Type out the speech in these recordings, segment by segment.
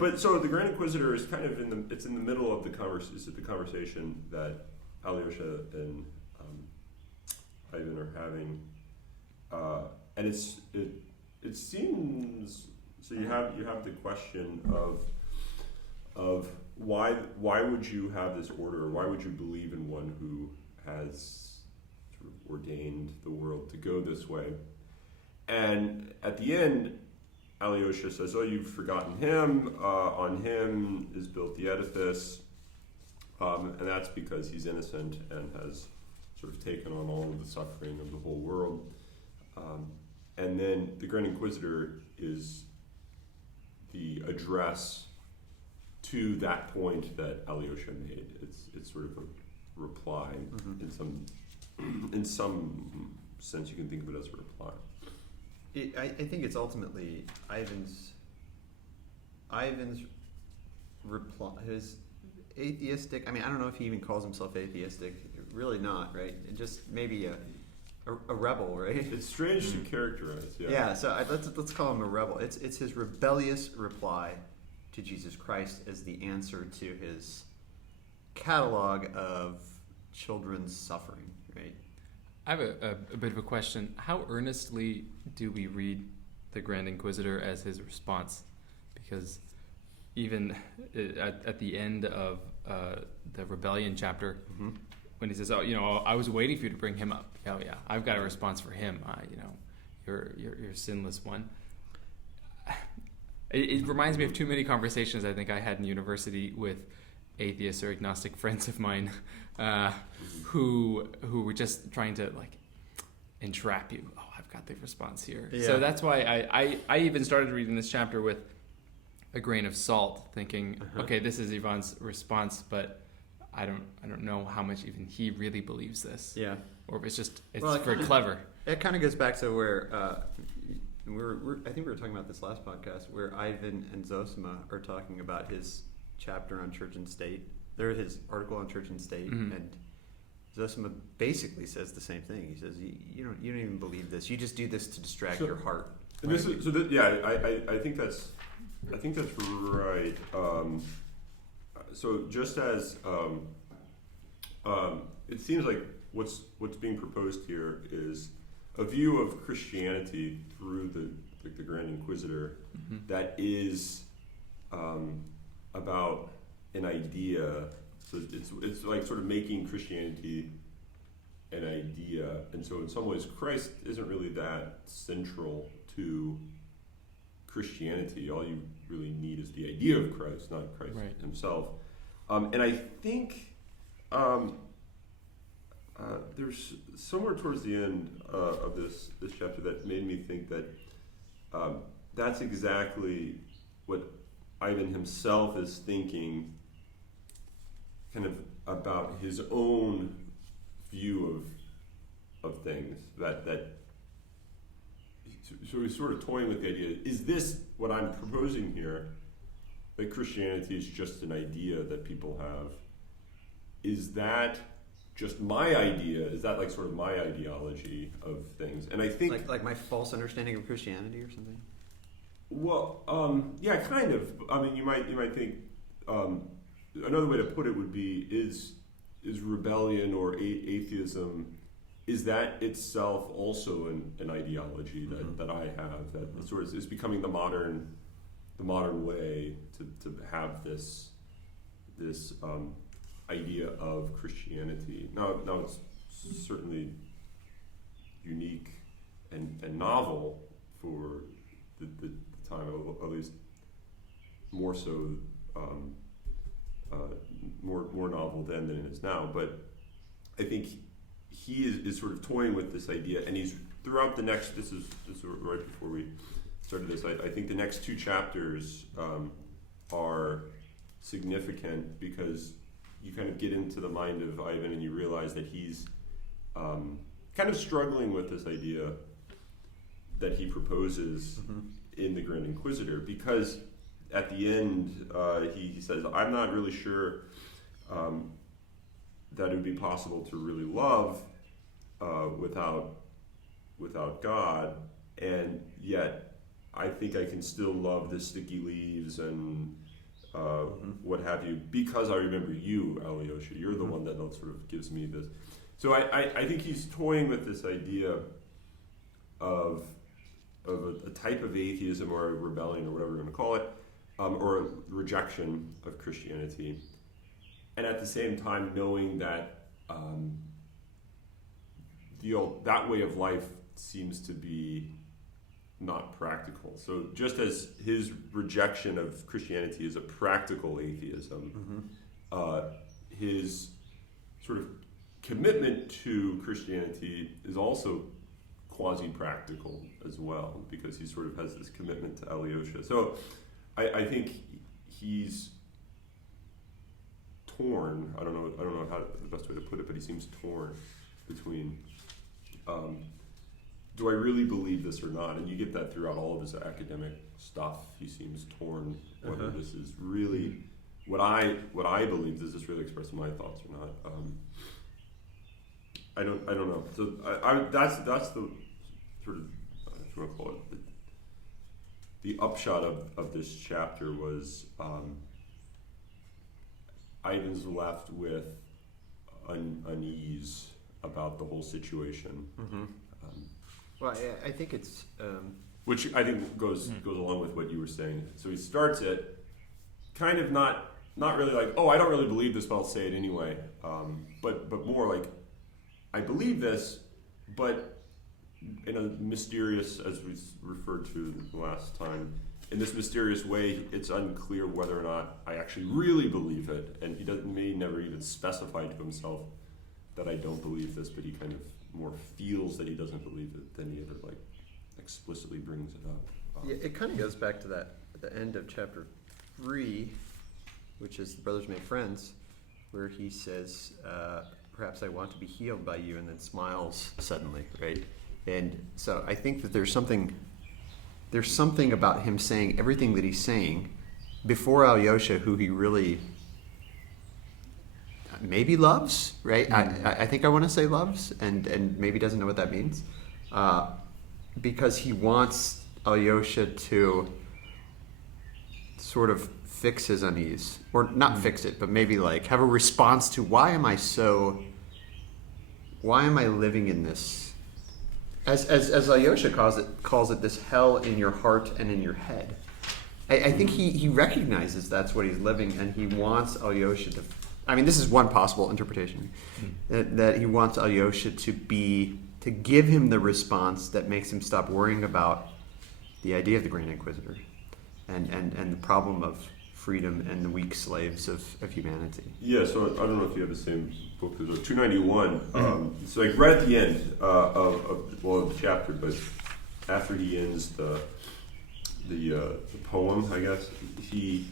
but so the Grand Inquisitor is kind of in the middle of the conversation that Alyosha and Ivan are having, and it seems so. You have the question of why would you have this order, or why would you believe in one who has sort of ordained the world to go this way? And at the end, Alyosha says, "Oh, you've forgotten him. On him is built the edifice, and that's because he's innocent and has sort of taken on all of the suffering of the whole world." And then the Grand Inquisitor is the address to that point that Alyosha made. It's sort of a reply in some sense. You can think of it as a reply. I think it's ultimately Ivan's reply. His atheistic. I mean, I don't know if he even calls himself atheistic. Really not, right? Just maybe a rebel, right? It's strange to characterize. Yeah. Yeah. So let's call him a rebel. It's his rebellious reply to Jesus Christ as the answer to his catalog of children's suffering, right? I have a bit of a question. How earnestly do we read the Grand Inquisitor as his response? Because even at the end of the Rebellion chapter, when he says, "Oh, I was waiting for you to bring him up. Oh yeah, I've got a response for him. You're sinless one." It reminds me of too many conversations I think I had in university with atheists or agnostic friends of mine who were just trying to entrap you. Oh, I've got the response here. Yeah. So that's why I even started reading this chapter with a grain of salt, thinking, okay, this is Ivan's response, but I don't know how much even he really believes this. Yeah. Or if it's very clever. It kind of goes back to where I think we were talking about this last podcast, where Ivan and Zosima are talking about his chapter on church and state. They're his article on church and state, and Zosima basically says the same thing. He says, "You don't even believe this. You just do this to distract your heart." And right? I think that's right. So just as it seems like what's being proposed here is a view of Christianity through the Grand Inquisitor that is about an idea. So it's like sort of making Christianity an idea, and so in some ways Christ isn't really that central to Christianity. All you really need is the idea of Christ, not Christ himself. And I think there's somewhere towards the end of this chapter that made me think that that's exactly what Ivan himself is thinking, kind of about his own view of things. So he's sort of toying with the idea: is this what I'm proposing here? That Christianity is just an idea that people have? Is that just my idea? Is that like sort of my ideology of things? And I think like my false understanding of Christianity or something. Well, yeah, kind of. I mean, you might think another way to put it would be: is rebellion or atheism, is that itself also an ideology that I have, that sort of is becoming the modern way to have this idea of Christianity. Now it's certainly unique and novel for the time, at least more so, more novel then than it is now. But I think he is sort of toying with this idea, and he's throughout the next. This is right before we started this. I think the next two chapters are significant because you kind of get into the mind of Ivan and you realize that he's kind of struggling with this idea that he proposes in the Grand Inquisitor, because at the end he says, I'm not really sure that it would be possible to really love without God, and yet I think I can still love the sticky leaves and what have you, because I remember you, Alyosha. You're the one that sort of gives me this. So I think he's toying with this idea of a type of atheism or a rebellion or whatever we're going to call it, or a rejection of Christianity, and at the same time knowing that that way of life seems to be not practical. So just as his rejection of Christianity is a practical atheism, his sort of commitment to Christianity is also quasi-practical as well, because he sort of has this commitment to Alyosha. So I think he's torn. I don't know how the best way to put it, but he seems torn between do I really believe this or not? And you get that throughout all of his academic stuff. He seems torn whether this is really what I believe. Does this really express my thoughts or not? I don't know. So that's the sort of, if you want to call it, the upshot of this chapter was Ivan's left with unease about the whole situation. Well, I think it's which I think goes along with what you were saying. So he starts it kind of not really like, oh, I don't really believe this, but I'll say it anyway. But more like, I believe this, but in a mysterious, as we referred to the last time, in this mysterious way, it's unclear whether or not I actually really believe it. And he may never even specify to himself that I don't believe this, but he kind of more feels that he doesn't believe it than he ever like explicitly brings it up. Yeah, it kind of goes back to the end of chapter 3, which is the brothers make friends, where he says, perhaps I want to be healed by you, and then smiles suddenly, right? And so I think that there's something about him saying everything that he's saying before Alyosha, who he really maybe loves, right? I think I want to say loves, and maybe doesn't know what that means, because he wants Alyosha to sort of fix his unease, or not fix it, but maybe like have a response to why am I living in this, as Alyosha calls it this hell in your heart and in your head. I think he recognizes that's what he's living, and he wants Alyosha to, I mean, this is one possible interpretation, that he wants Alyosha to give him the response that makes him stop worrying about the idea of the Grand Inquisitor and the problem of freedom and the weak slaves of humanity. Yeah, so I don't know if you have the same book as 291. So like right at the end of the chapter, but after he ends the poem, I guess, he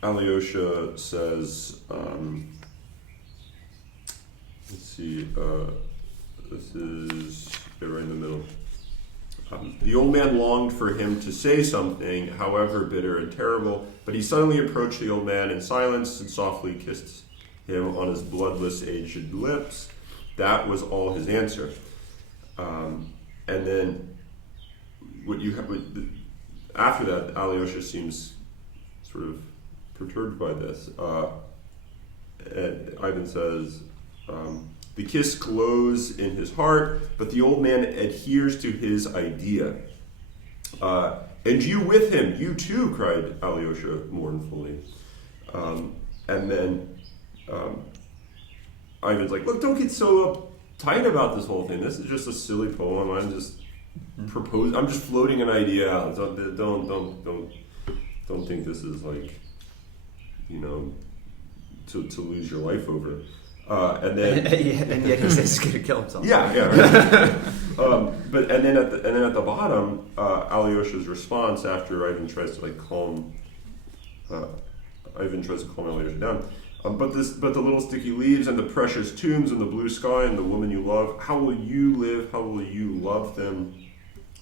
Alyosha says, let's see, this is right in the middle. The old man longed for him to say something, however bitter and terrible, but he suddenly approached the old man in silence and softly kissed him on his bloodless, aged lips. That was all his answer. And then what you have after that, Alyosha seems sort of perturbed by this. And Ivan says, the kiss glows in his heart, but the old man adheres to his idea. And you with him, you too, cried Alyosha mournfully. And then Ivan's like, look, don't get so uptight about this whole thing. This is just a silly poem. I'm just I'm just floating an idea out. Don't think this is like, to lose your life over. And then and yet he says he's going to kill himself. Yeah, right. But then at the bottom, Alyosha's response after Ivan tries to calm Alyosha down. But the little sticky leaves and the precious tombs and the blue sky and the woman you love. How will you live? How will you love them?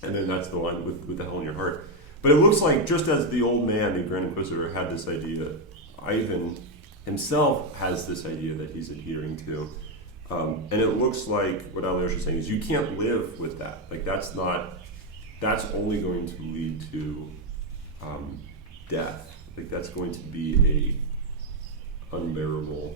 And then that's the line with the hell in your heart. But it looks like just as the old man, the Grand Inquisitor, had this idea, Ivan himself has this idea that he's adhering to. And it looks like what Alyosha is saying is you can't live with that. That's only going to lead to death. Like that's going to be a unbearable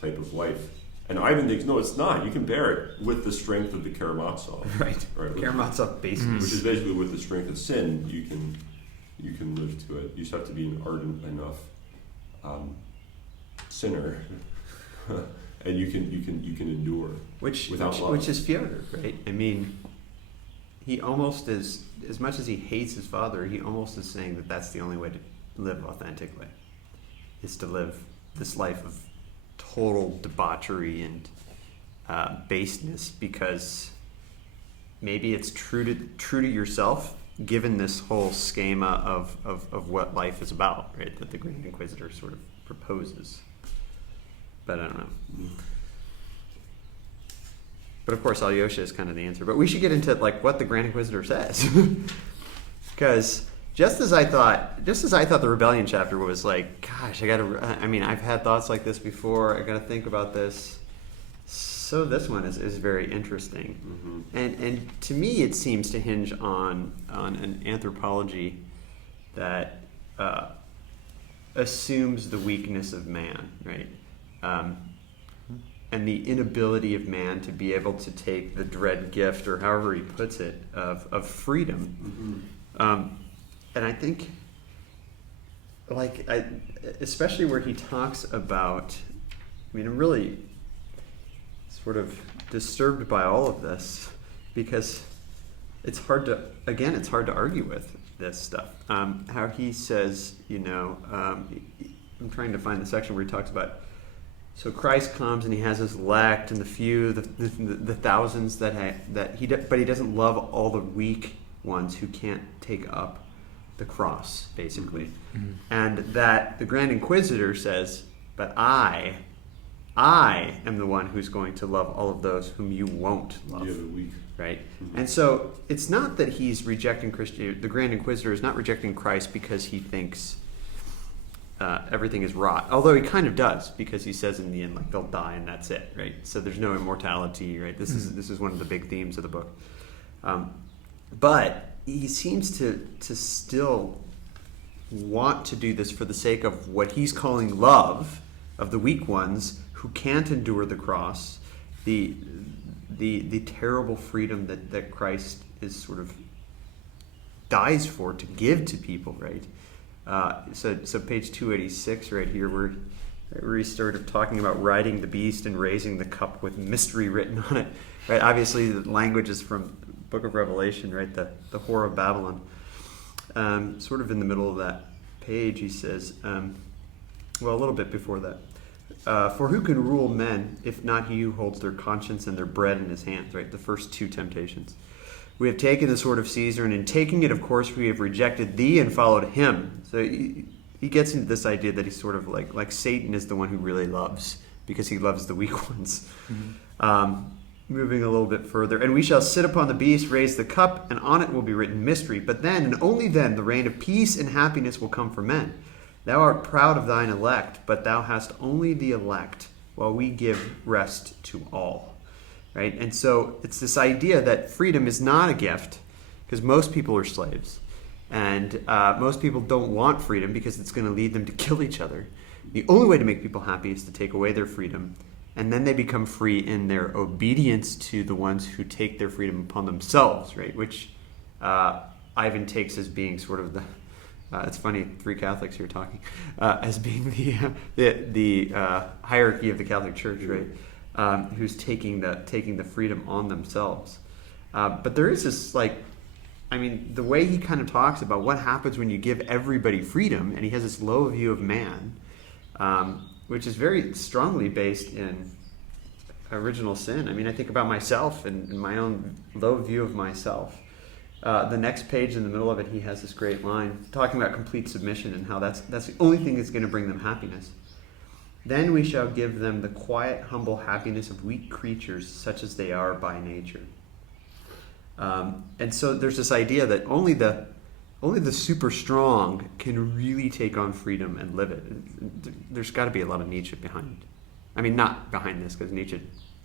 type of life. And Ivan thinks, no, it's not. You can bear it with the strength of the Karamazov. Right. Right. Karamazov basis. Which is basically with the strength of sin, you can live to it. You just have to be an ardent enough sinner, and you can endure. Which is Fyodor, right? I mean, he almost is, as much as he hates his father, he almost is saying that that's the only way to live authentically, is to live this life of total debauchery and baseness, because maybe it's true to yourself, given this whole schema of what life is about, right? That the Grand Inquisitor sort of proposes. But I don't know. But of course, Alyosha is kind of the answer. But we should get into like what the Grand Inquisitor says, because just as I thought the rebellion chapter was like, gosh, I've had thoughts like this before. I got to think about this. So this one is very interesting, and to me it seems to hinge on an anthropology that assumes the weakness of man, right? And the inability of man to be able to take the dread gift, or however he puts it, of freedom. And I think, especially where he talks about, I'm really sort of disturbed by all of this, because it's hard to argue with this stuff. How he says, I'm trying to find the section where he talks about, so Christ comes and he has his elect and the few, the thousands but he doesn't love all the weak ones who can't take up the cross, basically. And that the Grand Inquisitor says, but I am the one who's going to love all of those whom you won't love. Yeah, the weak. Right? And so it's not that he's rejecting Christianity. The Grand Inquisitor is not rejecting Christ because he thinks everything is rot. Although he kind of does, because he says in the end, like, they'll die and that's it, right? So there's no immortality, right? This is one of the big themes of the book. But he seems to still want to do this for the sake of what he's calling love of the weak ones who can't endure the cross, the terrible freedom that Christ is sort of dies for to give to people, right? So page 286 right here, where he started talking about riding the beast and raising the cup with mystery written on it, right? Obviously, the language is from the Book of Revelation, right? The Whore of Babylon. Sort of in the middle of that page, he says, a little bit before that. For who can rule men if not he who holds their conscience and their bread in his hands, right? The first two temptations. We have taken the sword of Caesar, and in taking it, of course, we have rejected thee and followed him. So he gets into this idea that he's sort of like Satan is the one who really loves, because he loves the weak ones. Moving a little bit further. And we shall sit upon the beast, raise the cup, and on it will be written mystery. But then, and only then, the reign of peace and happiness will come for men. Thou art proud of thine elect, but thou hast only the elect, while we give rest to all. Right? And so it's this idea that freedom is not a gift, because most people are slaves. And most people don't want freedom because it's going to lead them to kill each other. The only way to make people happy is to take away their freedom, and then they become free in their obedience to the ones who take their freedom upon themselves, right? Which Ivan takes as being sort of the... it's funny, three Catholics here talking, as being the hierarchy of the Catholic Church, right? Who's taking the freedom on themselves. But there is this, the way he kind of talks about what happens when you give everybody freedom, and he has this low view of man, which is very strongly based in original sin. I think about myself and my own low view of myself. The next page in the middle of it, he has this great line talking about complete submission and how that's the only thing that's going to bring them happiness. Then we shall give them the quiet, humble happiness of weak creatures, such as they are by nature. And so there's this idea that only the super strong can really take on freedom and live it. There's got to be a lot of Nietzsche behind. Not behind this, because Nietzsche.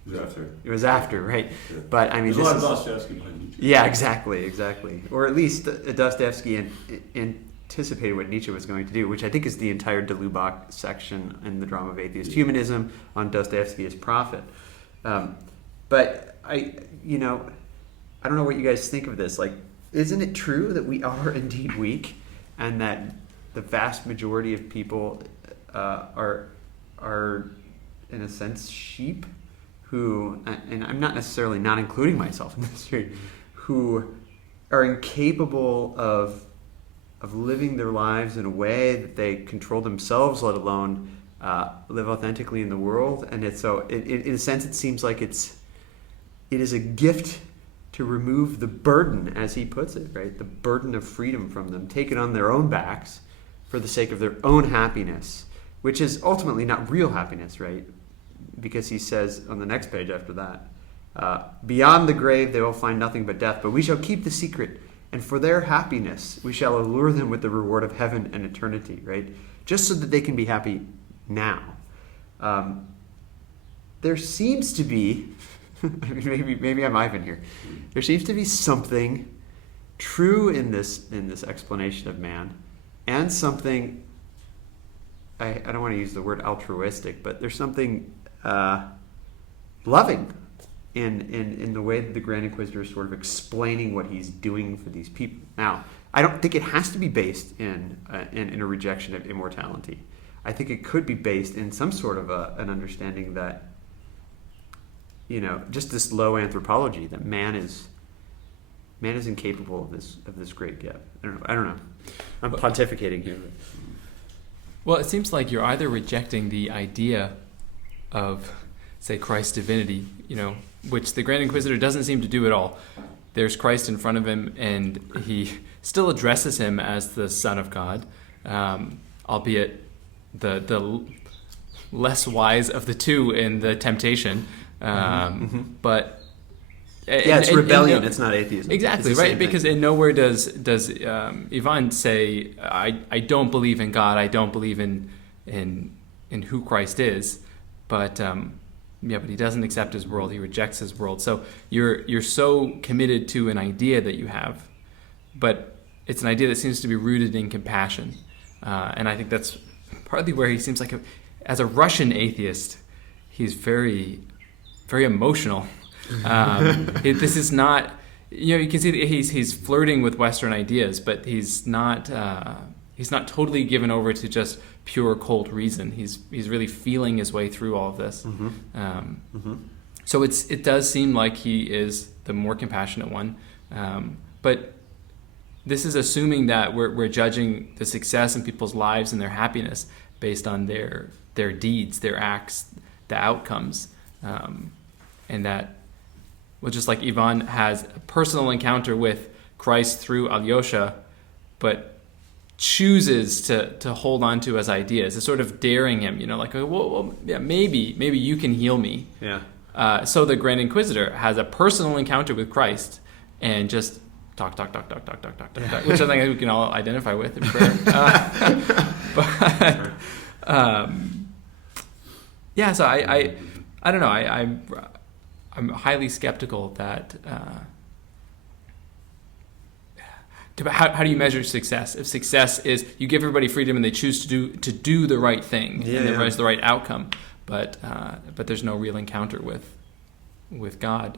It was after, right? Yeah. But there's a lot of Dostoyevsky behind Nietzsche. Yeah, exactly. Or at least Dostoyevsky anticipated what Nietzsche was going to do, which I think is the entire de Lubac section in the Drama of Atheist Humanism on Dostoyevsky as prophet. But I don't know what you guys think of this. Like, isn't it true that we are indeed weak, and that the vast majority of people are in a sense sheep who, and I'm not necessarily not including myself in this here, who are incapable of living their lives in a way that they control themselves, let alone live authentically in the world. And it's so, in a sense, it seems like it is a gift to remove the burden, as he puts it, right? The burden of freedom from them, take it on their own backs for the sake of their own happiness, which is ultimately not real happiness, right? Because he says on the next page after that, beyond the grave they will find nothing but death, but we shall keep the secret, and for their happiness we shall allure them with the reward of heaven and eternity, right? Just so that they can be happy now. There seems to be, maybe I'm Ivan here, there seems to be something true in this explanation of man, and something, I don't want to use the word altruistic, but there's something loving in the way that the Grand Inquisitor is sort of explaining what he's doing for these people. Now, I don't think it has to be based in a rejection of immortality. I think it could be based in some sort of an understanding that, just this low anthropology, that man is incapable of this great gift. I don't know. I'm pontificating here. Well, it seems like you're either rejecting the idea of, say, Christ's divinity, which the Grand Inquisitor doesn't seem to do at all. There's Christ in front of him, and he still addresses him as the Son of God, albeit the less wise of the two in the temptation. But it's rebellion. It's not atheism. Exactly, right? Because in nowhere does Ivan say, I don't believe in God. I don't believe in who Christ is. But but he doesn't accept his world. He rejects his world. So you're so committed to an idea that you have, but it's an idea that seems to be rooted in compassion. And I think that's partly where he seems like, as a Russian atheist, he's very, very emotional. This is not, you can see that he's flirting with Western ideas, but he's not totally given over to just pure cold reason. He's really feeling his way through all of this. So it does seem like he is the more compassionate one, but this is assuming that we're judging the success in people's lives and their happiness based on their deeds, their acts, the outcomes, and that, well, just like Ivan has a personal encounter with Christ through Alyosha, but chooses to hold on to as ideas. It's sort of daring him, maybe you can heal me. Yeah. So the Grand Inquisitor has a personal encounter with Christ and just talk, which I think we can all identify with in prayer. So I don't know. I'm highly skeptical that. How do you measure success? If success is you give everybody freedom and they choose to do the right thing and there's the right outcome, but there's no real encounter with God.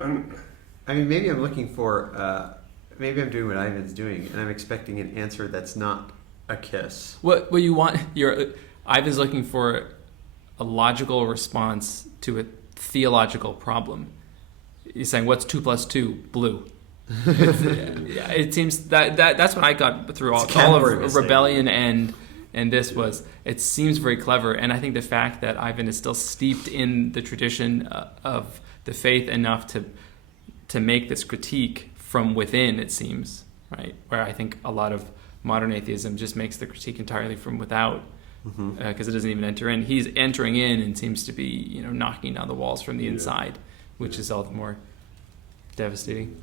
I mean, maybe I'm looking for. Maybe I'm doing what Ivan's doing, and I'm expecting an answer that's not a kiss. What you want? Ivan's looking for a logical response to a theological problem. He's saying, "What's 2 + 2? Blue." It seems that's what I got through all of Rebellion and this was. It seems very clever, and I think the fact that Ivan is still steeped in the tradition of the faith enough to make this critique from within, it seems, right? Where I think a lot of modern atheism just makes the critique entirely from without, because it doesn't even enter in. He's entering in and seems to be, knocking down the walls from the inside, which is all the more devastating.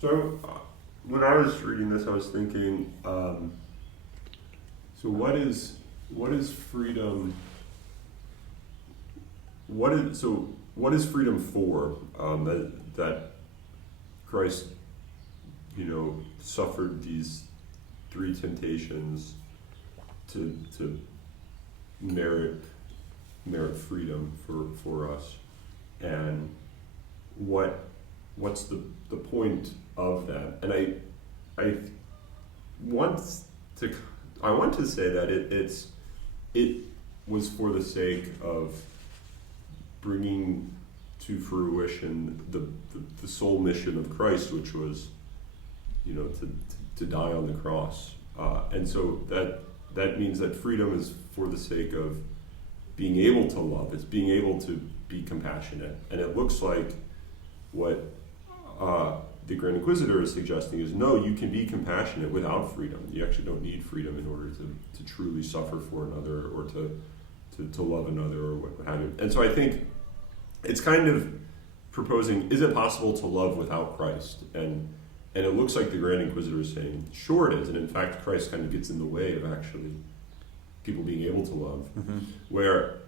So when I was reading this, I was thinking, so what is freedom? what is freedom for? That Christ, suffered these 3 temptations to merit freedom for us, and what's the point of that? And I want to say that it was for the sake of bringing to fruition the sole mission of Christ, which was, to die on the cross. And so that means that freedom is for the sake of being able to love. It's being able to be compassionate. And it looks like what the Grand Inquisitor is suggesting is, no, you can be compassionate without freedom. You actually don't need freedom in order to truly suffer for another, or to love another, or what have you. And so I think it's kind of proposing, is it possible to love without Christ? And it looks like the Grand Inquisitor is saying, sure it is. And in fact, Christ kind of gets in the way of actually people being able to love. Mm-hmm. Where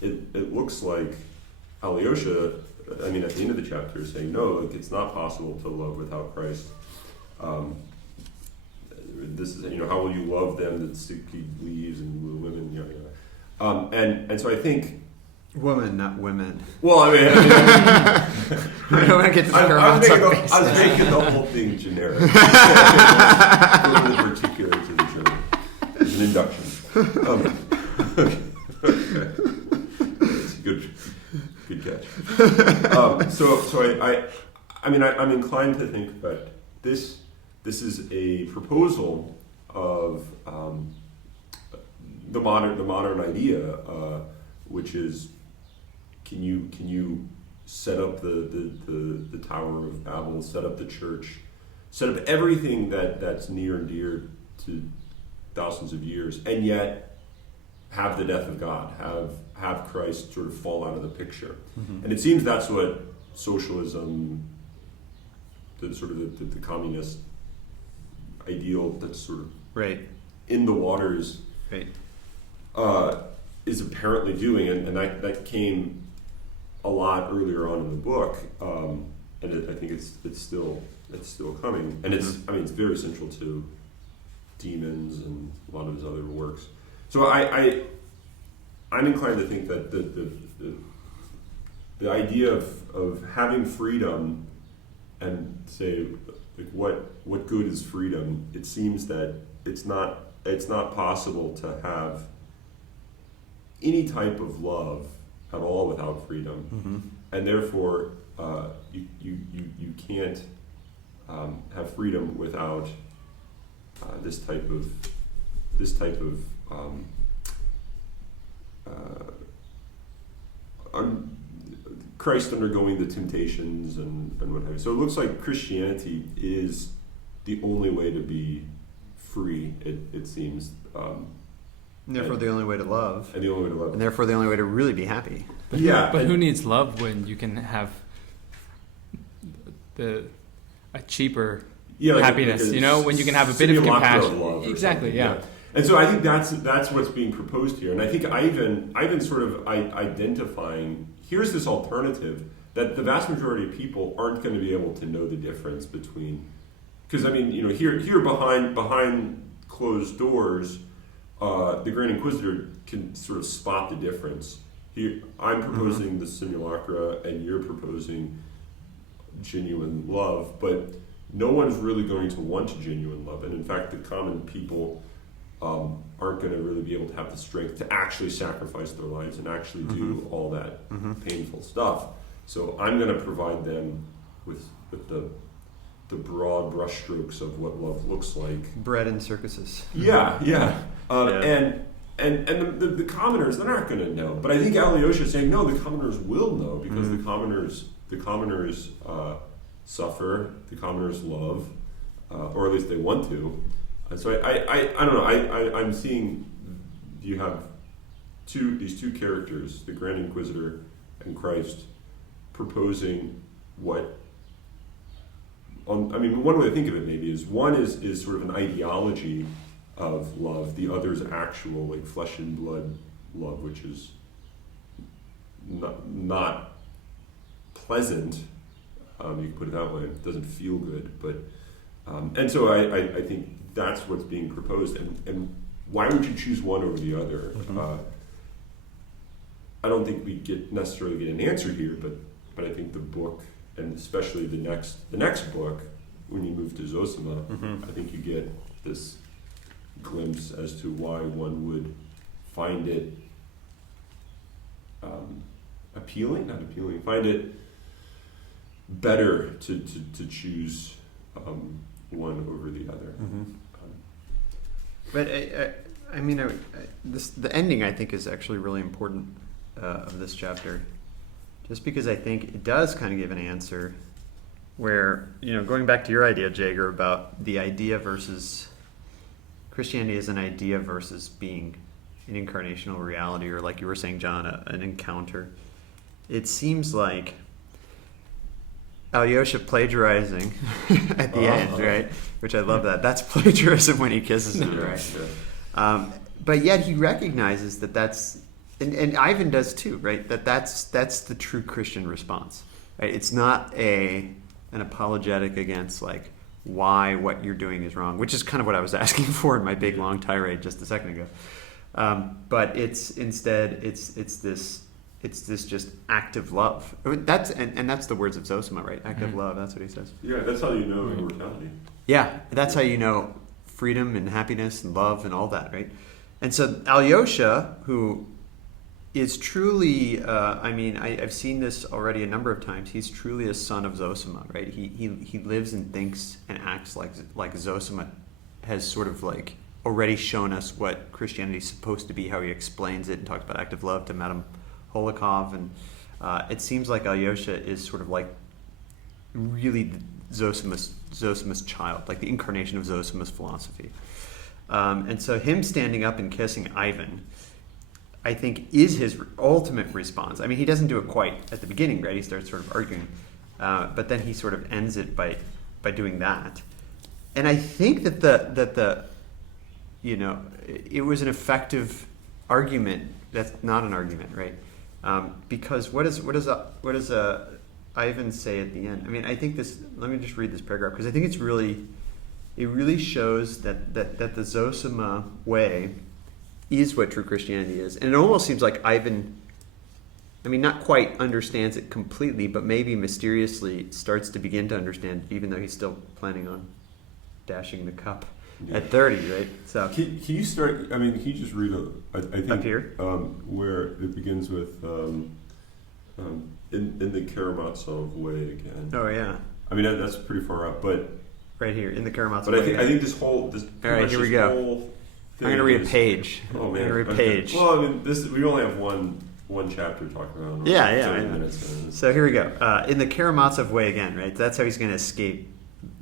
it looks like Alyosha, at the end of the chapter, is saying, no, it's not possible to love without Christ. This is, how will you love them that seek leaves and the women, yada yada. And so I think, woman, not women. well, I don't want to get to the Karamazov. I was making the whole thing generic. A little particular to the journey. It's an induction. It's a good catch. So I'm inclined to think that this is a proposal of the modern idea, which is, can you set up the Tower of Babel, set up the church, set up everything that's near and dear to thousands of years, and yet have the death of God, have Christ sort of fall out of the picture. Mm-hmm. And it seems that's what socialism, the communist ideal that's sort of right in the waters, right, is apparently doing, and that came a lot earlier on in the book, and I think it's still coming, and it's it's very central to Demons and a lot of his other works. So I'm inclined to think that the idea of having freedom, and say, like, what good is freedom? It seems that it's not possible to have any type of love at all without freedom, mm-hmm. and therefore you can't have freedom without this type of Christ undergoing the temptations and what have you. So it looks like Christianity is the only way to be free. It seems. And therefore, the only way to love. And the only way to love. And therefore, the only way to really be happy. But who needs love when you can have a cheaper happiness? When you can have a bit of compassion. Exactly. Yeah. And so I think that's what's being proposed here. And I think Ivan sort of identifying, here's this alternative that the vast majority of people aren't going to be able to know the difference between, because here behind closed doors, the Grand Inquisitor can sort of spot the difference. I'm proposing the simulacra, and you're proposing genuine love, but no one's really going to want genuine love. And in fact, the common people aren't going to really be able to have the strength to actually sacrifice their lives and actually do all that painful stuff. So I'm going to provide them with the broad brushstrokes of what love looks like. Bread and circuses. Yeah. And the commoners, they're not going to know. But I think Alyosha is saying, no, the commoners will know, because the commoners suffer, the commoners love, or at least they want to. So I don't know. I'm seeing you have these two characters, the Grand Inquisitor and Christ, proposing what. One way to think of it maybe is one is sort of an ideology of love. The other is actual, like, flesh and blood love, which is not pleasant. You can put it that way. It doesn't feel good, but and so I think that's what's being proposed. And why would you choose one over the other? I don't think we necessarily get an answer here, but I think the book, and especially the next book, when you move to Zosima, I think you get this glimpse as to why one would find it find it better to choose one over the other. But I mean, the ending I think is actually really important of this chapter, just because I think it does kind of give an answer where, going back to your idea, Jager, about the idea versus Christianity as an idea versus being an incarnational reality, or like you were saying, John, an encounter. It seems like Alyosha plagiarizing at the end, right? Which I love that. That's plagiarism when he kisses her, right? But yet he recognizes that that's, and Ivan does too, right? That's the true Christian response, right? It's not an apologetic against like why what you're doing is wrong, which is kind of what I was asking for in my big long tirade just a second ago. But it's instead it's this just active love. I mean, that's the words of Zosima, right? Active love. That's what he says. Yeah, that's how you know immortality. Yeah, that's how you know freedom and happiness and love and all that, right? And so Alyosha, who is truly, I've seen this already a number of times. He's truly a son of Zosima, right? He lives and thinks and acts like Zosima has sort of like already shown us what Christianity is supposed to be, how he explains it and talks about active love to Madame Holikov, and it seems like Alyosha is sort of like really Zosima's child, like the incarnation of Zosima's philosophy. And so him standing up and kissing Ivan, I think, is his ultimate response. I mean, he doesn't do it quite at the beginning, right? He starts sort of arguing, but then he sort of ends it by doing that. And I think that it was an effective argument. That's not an argument, right? Because what does Ivan say at the end? I mean, I think this. Let me just read this paragraph because I think it really shows that the Zosima way is what true Christianity is, and it almost seems like Ivan, not quite understands it completely, but maybe mysteriously starts to begin to understand, even though he's still planning on dashing the cup at 30, right? So can you start? I mean, can you just read I think up here where it begins with in the Karamazov way again. Oh yeah. I mean that's pretty far up, but right here in the Karamazov way. But I think this all right. Here we go. I'm going to read a page. Oh man, I'm going to read a page. Well, I mean, we only have one chapter talking about. Yeah. 30 minutes. So here we go. In the Karamazov way again, right? That's how he's going to escape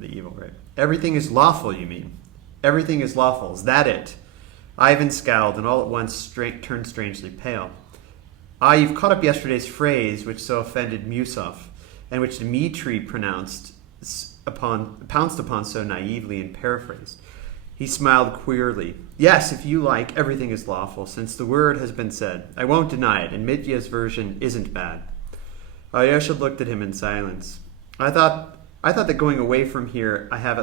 the evil, right? Everything is lawful, you mean? Everything is lawful. Is that it? Ivan scowled and all at once turned strangely pale. Ah, you've caught up yesterday's phrase which so offended Musov, and which Dmitri pounced upon so naively and paraphrased. He smiled queerly. Yes, if you like, everything is lawful, since the word has been said. I won't deny it, and Mitya's version isn't bad. Alyosha looked at him in silence. I thought that going away from here, I have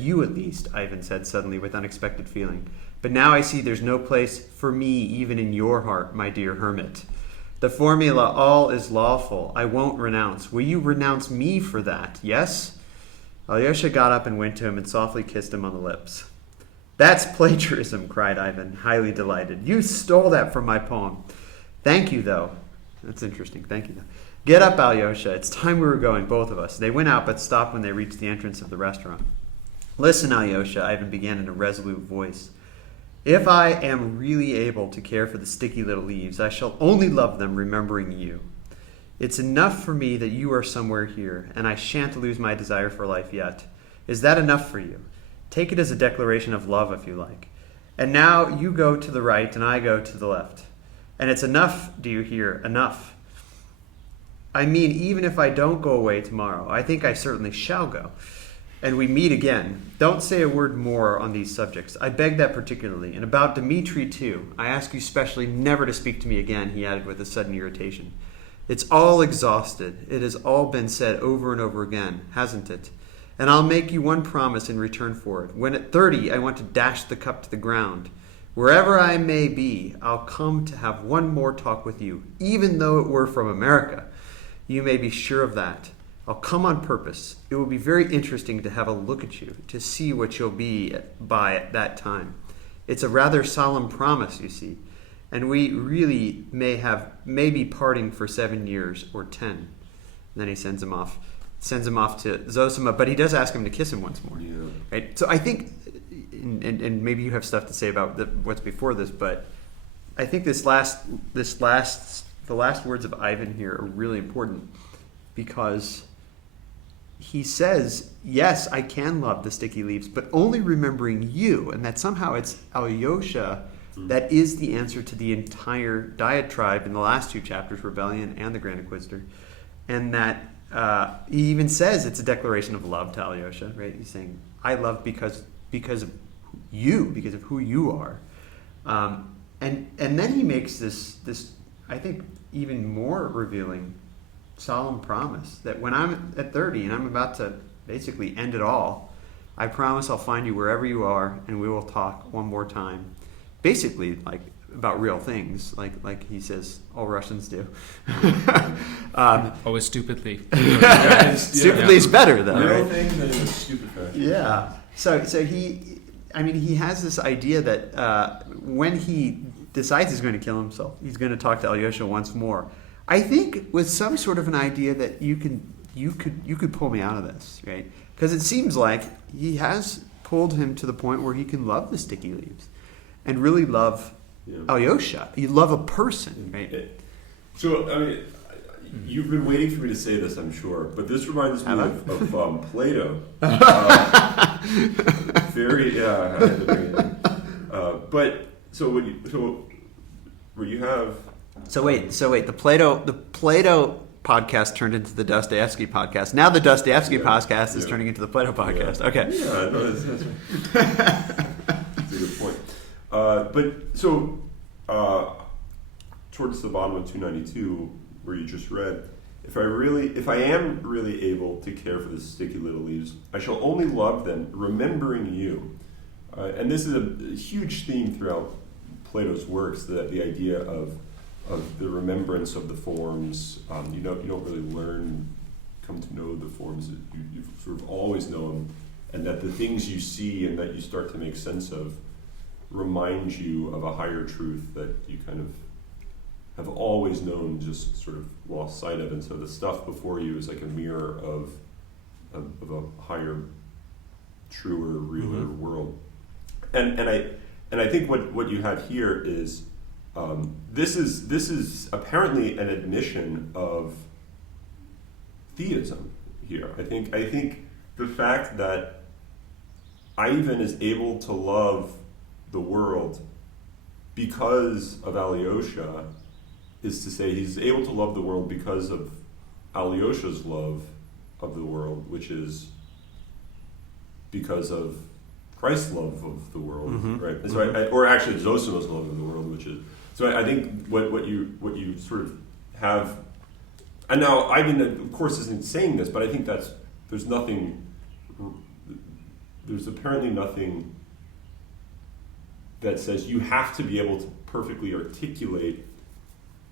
you at least, Ivan said suddenly with unexpected feeling. But now I see there's no place for me even in your heart, my dear hermit. The formula, all is lawful, I won't renounce. Will you renounce me for that, yes? Alyosha got up and went to him and softly kissed him on the lips. That's plagiarism, cried Ivan, highly delighted. You stole that from my poem. Thank you, though. That's interesting. Thank you, though. Get up, Alyosha. It's time we were going, both of us. They went out, but stopped when they reached the entrance of the restaurant. Listen, Alyosha, Ivan began in a resolute voice. If I am really able to care for the sticky little leaves, I shall only love them remembering you. It's enough for me that you are somewhere here, and I shan't lose my desire for life yet. Is that enough for you? Take it as a declaration of love, if you like. And now you go to the right, and I go to the left. And it's enough, do you hear? Enough. I mean, even if I don't go away tomorrow, I think I certainly shall go. And we meet again. Don't say a word more on these subjects. I beg that particularly. And about Dmitri, too. I ask you specially never to speak to me again, he added with a sudden irritation. It's all exhausted. It has all been said over and over again, hasn't it? And I'll make you one promise in return for it. When at 30 I want to dash the cup to the ground, wherever I may be, I'll come to have one more talk with you, even though it were from America. You may be sure of that. I'll come on purpose. It will be very interesting to have a look at you, to see what you'll be by at that time. It's a rather solemn promise, you see, and we really may be parting for 7 years or 10. And then he sends him off to Zosima, but he does ask him to kiss him once more. Yeah. Right? So I think, and maybe you have stuff to say about what's before this, but I think the last words of Ivan here are really important, because he says, yes, I can love the sticky leaves, but only remembering you, and that somehow it's Alyosha that is the answer to the entire diatribe in the last 2 chapters, Rebellion and the Grand Inquisitor, and that he even says it's a declaration of love to Alyosha, right? He's saying, I love because of you, because of who you are. And then he makes this I think even more revealing solemn promise that when I'm at 30 and I'm about to basically end it all, I promise I'll find you wherever you are and we will talk one more time. Basically, like about real things, like he says all Russians do. Always stupidly. Stupidly is better, though. Real Right? thing than a stupid fashion. Yeah. So he has this idea that when he decides he's going to kill himself, he's going to talk to Alyosha once more. I think with some sort of an idea that you could pull me out of this, right? Because it seems like he has pulled him to the point where he can love the sticky leaves and really love Alyosha. You love a person, right? So, I mean, you've been waiting for me to say this, I'm sure, but this reminds me of Plato. Very, I had to bring it in. But so where you have. So wait. The Plato podcast turned into the Dostoyevsky podcast. Now the Dostoyevsky podcast is turning into the Plato podcast. Yeah. Okay. Yeah, no, that's right. That's a good point. But so towards the bottom of 292, where you just read, if I am really able to care for the sticky little leaves, I shall only love them, remembering you. And this is a huge theme throughout Plato's works, the idea of the remembrance of the forms. You don't really come to know the forms. You sort of always know them, and that the things you see and that you start to make sense of remind you of a higher truth that you kind of have always known, just sort of lost sight of. And so the stuff before you is like a mirror of a higher, truer, realer world. And I think what you have here is this is apparently an admission of theism here. I think the fact that Ivan is able to love the world because of Alyosha is to say he's able to love the world because of Alyosha's love of the world, which is because of Christ's love of the world, right? And so or actually Zosima's love of the world, which is. So I think what you sort of have, and now Ivan of course isn't saying this, but I think there's apparently nothing that says you have to be able to perfectly articulate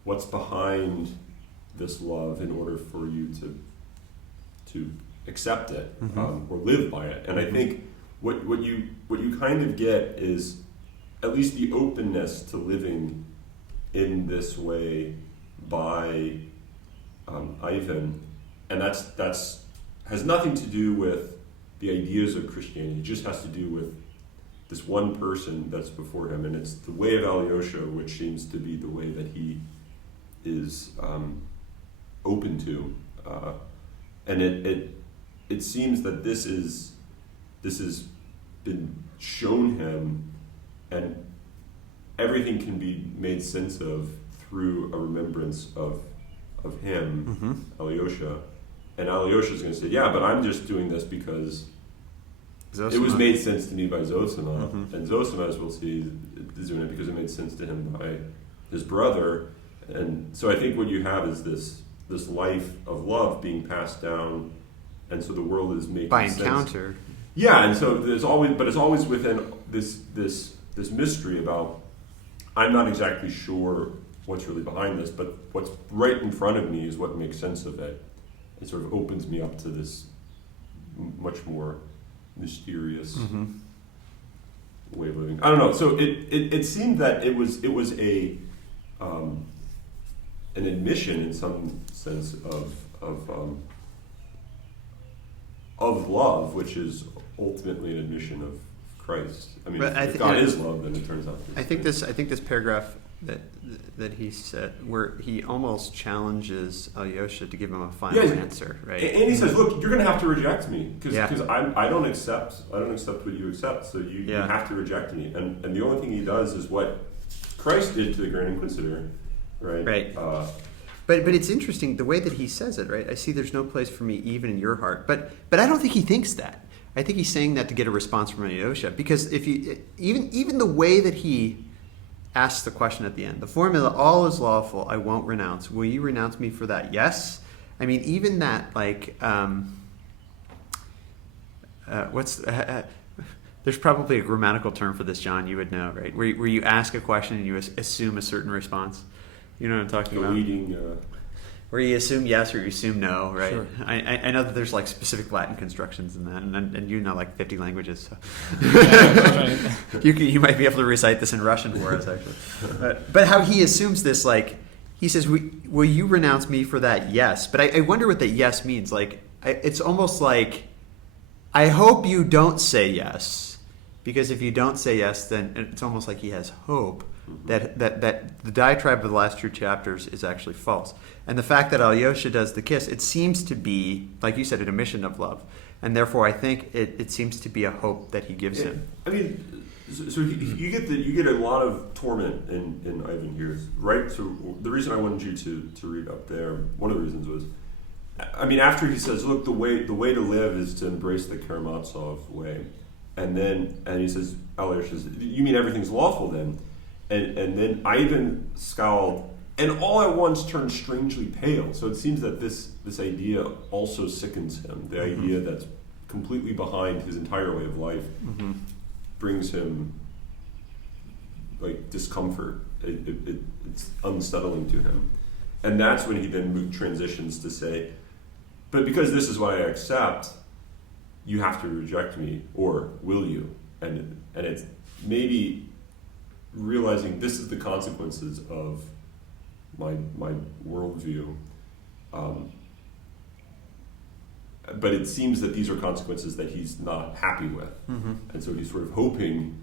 what's behind this love in order for you to accept it or live by it. And I think what you kind of get is at least the openness to living in this way by Ivan, and that's has nothing to do with the ideas of Christianity. It just has to do with this one person that's before him, and it's the way of Alyosha, which seems to be the way that he is open to, and it seems that this has been shown him, and everything can be made sense of through a remembrance of him, Alyosha. And Alyosha's going to say, yeah, but I'm just doing this because Zosima. It was made sense to me by Zosima. And Zosima, as we'll see, is doing it because it made sense to him by his brother. And so I think what you have is this life of love being passed down, and so the world is making by sense. encounter. Yeah, and so it's always within this mystery about, I'm not exactly sure what's really behind this, but what's right in front of me is what makes sense of it. It sort of opens me up to this much more mysterious way of living. I don't know. So it seemed that it was a an admission in some sense of love, which is ultimately an admission of Christ. I mean, if God is love, then it turns out. I think this paragraph that he said, where he almost challenges Alyosha to give him a final answer, right? And he says, "Look, you're going to have to reject me because I don't accept what you accept. So you have to reject me." And the only thing he does is what Christ did to the Grand Inquisitor, right? Right. But it's interesting the way that he says it, right? I see there's no place for me even in your heart. But I don't think he thinks that. I think he's saying that to get a response from Alyosha, because if you even the way that he asks the question at the end, the formula, all is lawful, I won't renounce. Will you renounce me for that? Yes. I mean, even that, like, there's probably a grammatical term for this, John, you would know, right? Where you ask a question and you assume a certain response. You know what I'm talking about? Where you assume yes or you assume no, right? Sure. I know that there's like specific Latin constructions in that, and you know like 50 languages. So. Right. You might be able to recite this in Russian for us, actually. But how he assumes this, like, he says, will you renounce me for that? Yes. But I wonder what that yes means. Like, it's almost like, I hope you don't say yes. Because if you don't say yes, then it's almost like he has hope that the diatribe of the last two chapters is actually false. And the fact that Alyosha does the kiss, it seems to be, like you said, an admission of love. And therefore, I think it seems to be a hope that he gives him. I mean, so you get a lot of torment in Ivan here, right? So the reason I wanted you to read up there, one of the reasons was, I mean, after he says, look, the way to live is to embrace the Karamazov way. And he says, Alyosha says, you mean everything's lawful then? And then Ivan scowled, and all at once turned strangely pale. So it seems that this idea also sickens him. The idea that's completely behind his entire way of life brings him like discomfort. It's unsettling to him. And that's when he then transitions to say, but because this is what I accept, you have to reject me, or will you? And it's maybe realizing this is the consequences of my worldview, but it seems that these are consequences that he's not happy with, and so he's sort of hoping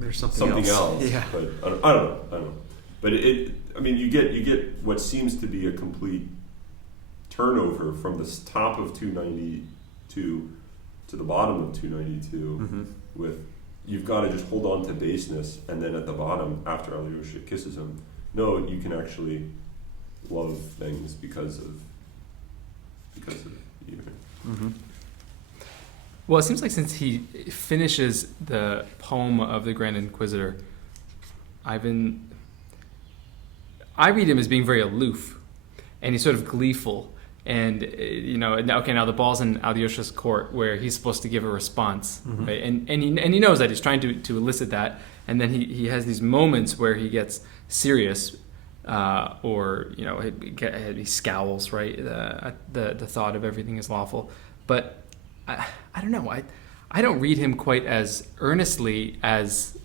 there's something else. Yeah. But I don't know. But I mean, you get what seems to be a complete turnover from the top of 292 to the bottom of 292 with. You've got to just hold on to baseness, and then at the bottom, after Alyosha kisses him, no, you can actually love things because of you. Well, it seems like since he finishes the poem of the Grand Inquisitor, I read him as being very aloof, and he's sort of gleeful. And now the ball's in Alyosha's court where he's supposed to give a response, right? And he knows that he's trying to elicit that, and then he has these moments where he gets serious, or he scowls, right? At the thought of everything is lawful, but I don't know. I don't read him quite as earnestly as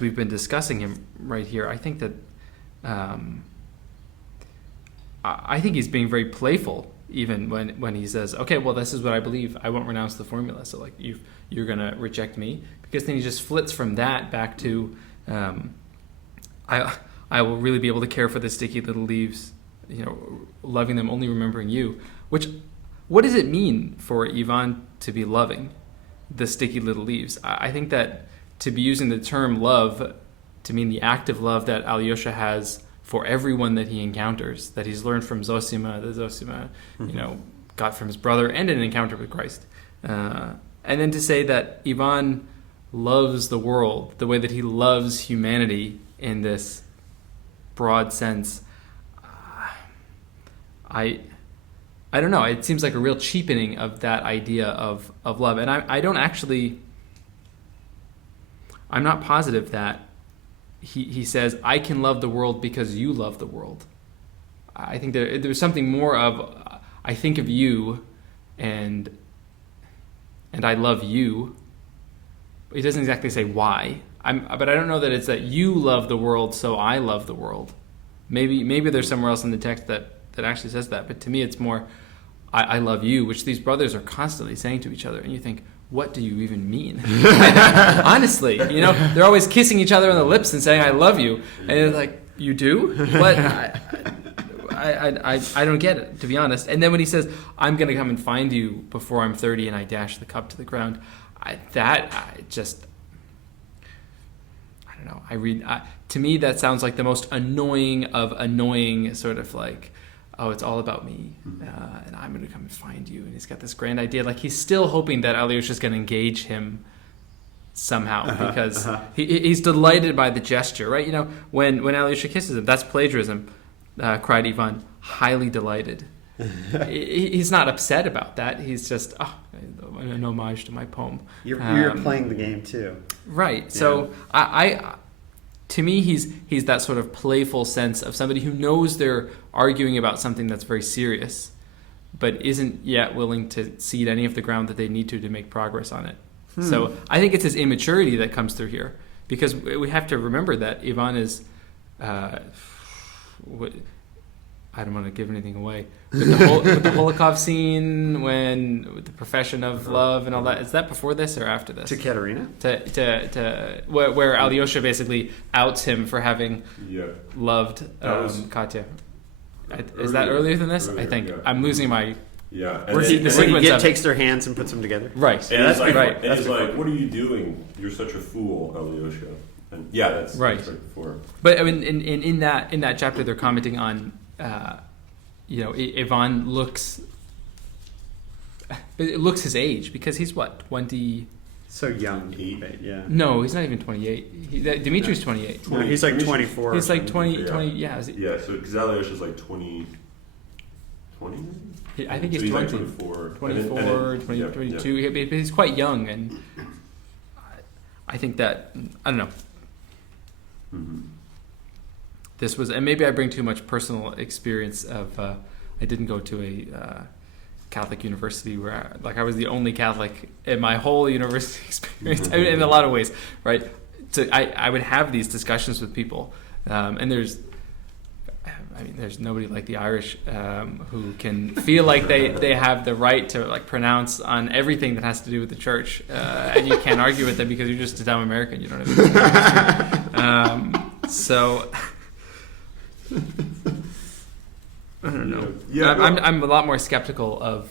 we've been discussing him right here. I think that. I think he's being very playful, even when he says, "Okay, well, this is what I believe. I won't renounce the formula. So, like, you're gonna reject me," because then he just flits from that back to, "I will really be able to care for the sticky little leaves, loving them, only remembering you." What does it mean for Ivan to be loving the sticky little leaves? I think that to be using the term love to mean the active love that Alyosha has for everyone that he encounters, that he's learned from Zosima, that Zosima, got from his brother, and an encounter with Christ. And then to say that Ivan loves the world the way that he loves humanity in this broad sense, I don't know. It seems like a real cheapening of that idea of love, and I don't actually. I'm not positive that he says I can love the world because you love the world. I think there's something more of I think of you, and I love you. He doesn't exactly say why. But I don't know that it's that you love the world, so I love the world. Maybe there's somewhere else in the text that actually says that. But to me, it's more, I love you, which these brothers are constantly saying to each other. And you think, what do you even mean? Honestly, they're always kissing each other on the lips and saying, I love you. And you're like, you do? What? I don't get it, to be honest. And then when he says, I'm going to come and find you before I'm 30 and I dash the cup to the ground, I don't know. To me, that sounds like the most annoying of annoying, sort of like, oh, it's all about me, and I'm going to come and find you. And he's got this grand idea. Like, he's still hoping that Alyosha's going to engage him somehow, because he's delighted by the gesture, right? When Alyosha kisses him, that's plagiarism, cried Ivan, highly delighted. He's not upset about that. He's just, an homage to my poem. You're playing the game too, right? Yeah. So I to me, he's that sort of playful sense of somebody who knows they're arguing about something that's very serious, but isn't yet willing to cede any of the ground that they need to make progress on it. So I think it's his immaturity that comes through here, because we have to remember that Ivan is, I don't want to give anything away, with the Holocaust scene, with the profession of love and all that. Is that before this or after this? To Katerina? Where Alyosha basically outs him for having loved Katya. Is that earlier than this? I think. Yeah. I'm losing my... Yeah. Where he takes their hands and puts them together? Right. And that's like, right. And he's like, what are you doing? You're such a fool, Alyosha. And that's right before. But I mean, in that chapter, they're commenting on... Ivan looks his age, because he's what, 20? So young. Yeah. No, he's not even 28. Dimitri's 28. No, he's like 24. He's like 20. Yeah. So because Alyosha's like 20. I think he's 20. Like 24. 22. Yeah. But he's quite young, and I think that, I don't know. Mm-hmm. This was, and maybe I bring too much personal experience of, I didn't go to a Catholic university where I was the only Catholic in my whole university experience, in a lot of ways, right? So I would have these discussions with people, and there's nobody like the Irish who can feel like they have the right to pronounce on everything that has to do with the church, and you can't argue with them because you're just a dumb American, you know what I mean? So I don't know. Yeah, I'm a lot more skeptical of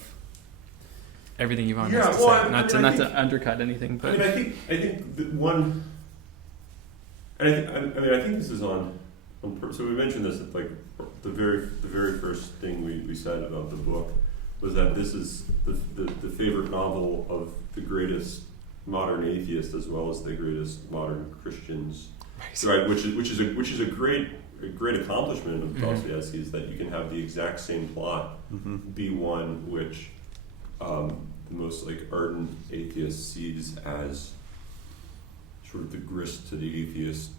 everything Ivan has to say. Not to undercut anything, but I think that one. I think this is on purpose. So we mentioned this at the very first thing we said about the book was that this is the favorite novel of the greatest modern atheist as well as the greatest modern Christians, right? Which is a great accomplishment of Dostoyevsky, is that you can have the exact same plot be one which the most ardent atheist sees as sort of the grist to the atheist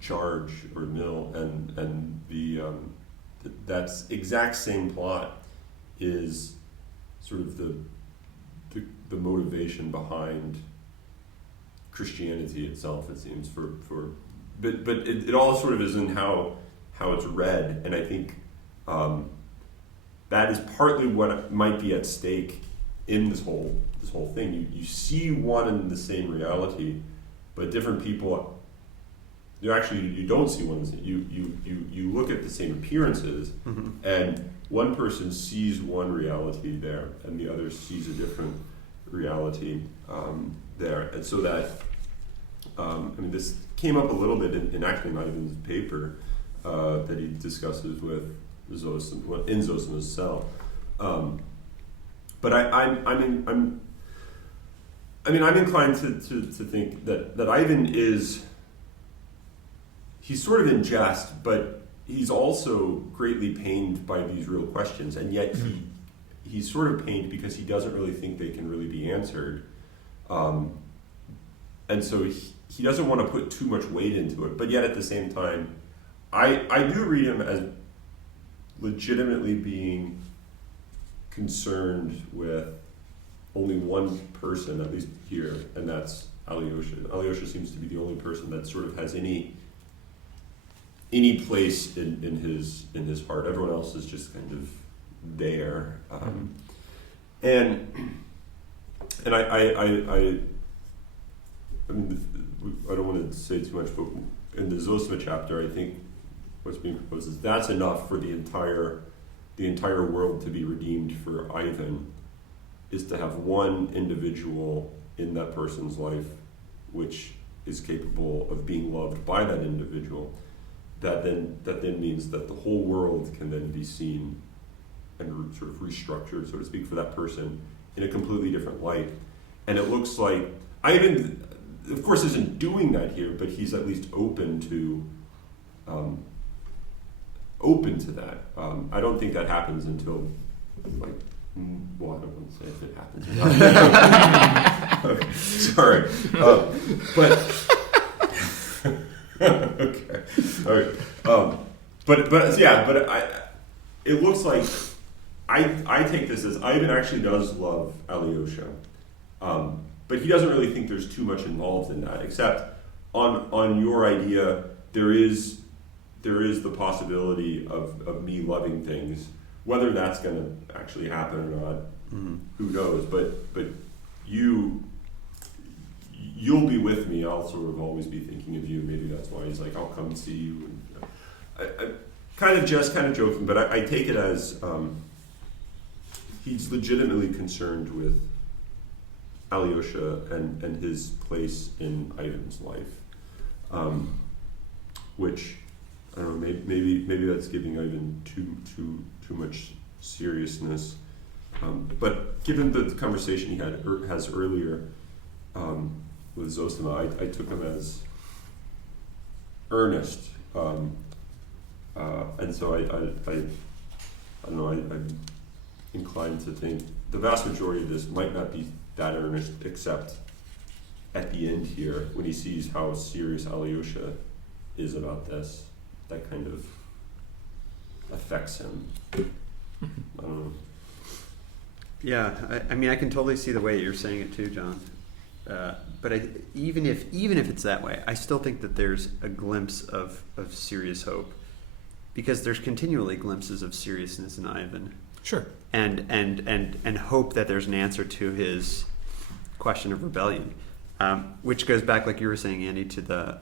charge or mill, and the that's exact same plot is sort of the motivation behind Christianity itself, it seems, but it all sort of is in how it's read, and I think that is partly what might be at stake in this whole thing. You see one and the same reality, but different people. You don't see one. You look at the same appearances, and one person sees one reality there, and the other sees a different reality there, and so that this came up a little bit in actually not even his paper that he discusses with Zosima, in Zosima's cell. But I'm inclined to think that Ivan is, he's sort of in jest, but he's also greatly pained by these real questions, and yet he's sort of pained because he doesn't really think they can really be answered, and so he doesn't want to put too much weight into it. But yet at the same time, I do read him as legitimately being concerned with only one person, at least here, and that's Alyosha. Alyosha seems to be the only person that sort of has any place in his heart. Everyone else is just kind of there, and I mean, I don't want to say too much, but in the Zosima chapter, I think what's being proposed is that's enough for the entire world to be redeemed for Ivan, is to have one individual in that person's life which is capable of being loved by that individual. That then means that the whole world can then be seen and sort of restructured, so to speak, for that person in a completely different light. And it looks like Ivan, of course, isn't doing that here, but he's at least open to that. I don't think that happens until, like, well, I don't want to say if it happens or not. Okay, sorry, but okay, all right. But yeah, but it looks like I take this as Ivan actually does love Alyosha, but he doesn't really think there's too much involved in that, except on your idea there is the possibility of me loving things. Whether that's going to actually happen or not, who knows? But you'll be with me. I'll sort of always be thinking of you. Maybe that's why he's like, I'll come and see you. And I kind of joking, but I take it as he's legitimately concerned with Alyosha and his place in Ivan's life, which I don't know. Maybe that's giving Ivan too much seriousness. But given the conversation he has earlier with Zosima, I took him as earnest, and so I don't know. I'm inclined to think the vast majority of this might not be that earnest, except at the end here when he sees how serious Alyosha is about this. That kind of affects him. I don't know. Yeah, I mean, I can totally see the way you're saying it too, John. But even if it's that way, I still think that there's a glimpse of serious hope, because there's continually glimpses of seriousness in Ivan. Sure. And hope that there's an answer to his question of rebellion, which goes back, like you were saying, Andy, to the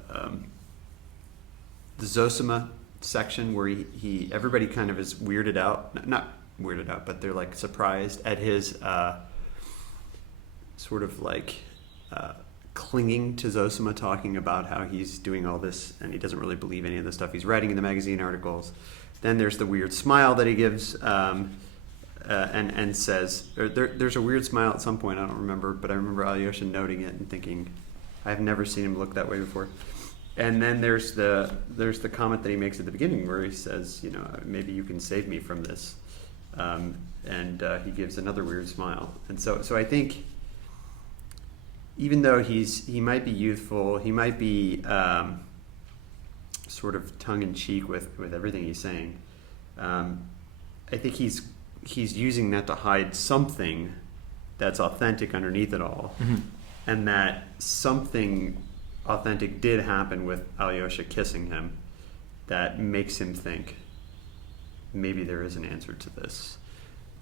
Zosima section where he everybody kind of is weirded out, not weirded out, but they're like surprised at his sort of like clinging to Zosima, talking about how he's doing all this and he doesn't really believe any of the stuff he's writing in the magazine articles. Then there's the weird smile that he gives and says, or there's a weird smile at some point, I don't remember, but I remember Alyosha noting it and thinking, I've never seen him look that way before. And then there's the comment that he makes at the beginning where he says, you know, maybe you can save me from this, and he gives another weird smile. And so I think even though he might be youthful, he might be sort of tongue in cheek with everything he's saying. I think he's using that to hide something that's authentic underneath it all, and that something authentic did happen with Alyosha kissing him that makes him think maybe there is an answer to this,